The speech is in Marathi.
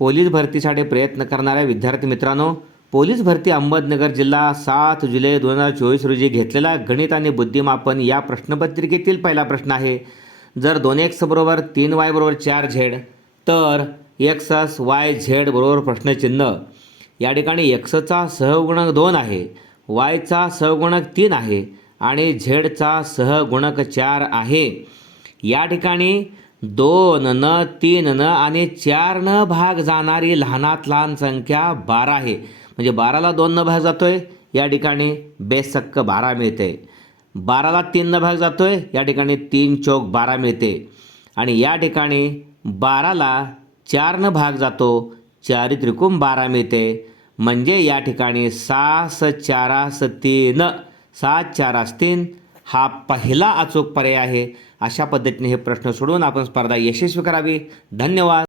पोलीस भरतीसाठी प्रयत्न करणाऱ्या विद्यार्थी मित्रांनो, पोलीस भरती अहमदनगर जिल्हा 7 जुलै 2024 रोजी घेतलेला गणित आणि बुद्धिमापन या प्रश्नपत्रिकेतील पहिला प्रश्न आहे. जर 2x बरोबर 3y बरोबर 4z तर x y z बरोबर प्रश्नचिन्ह. या ठिकाणी xचा सहगुणक 2 आहे, yचा सहगुणक 3 आहे आणि झेडचा सहगुणक 4 आहे. या ठिकाणी 2 न 3 न आणि 4 न भाग जाणारी लहानात लहान संख्या 12 आहे. म्हणजे 12ला 2 न भाग जातोय, या ठिकाणी बेसक्क 12 मिळते. 12ला 3 न भाग जातोय, या ठिकाणी 3 चौक 12 मिळते. आणि या ठिकाणी 12ला 4 न भाग जातो, 4 त्रिकोण 12 मिळते. म्हणजे या ठिकाणी 6 4 3 7 4 3 हा पहिला अचूक पर्याय आहे. अशा पद्धतीने हे प्रश्न सोडवून आपण स्पर्धा यशस्वी करावी. धन्यवाद.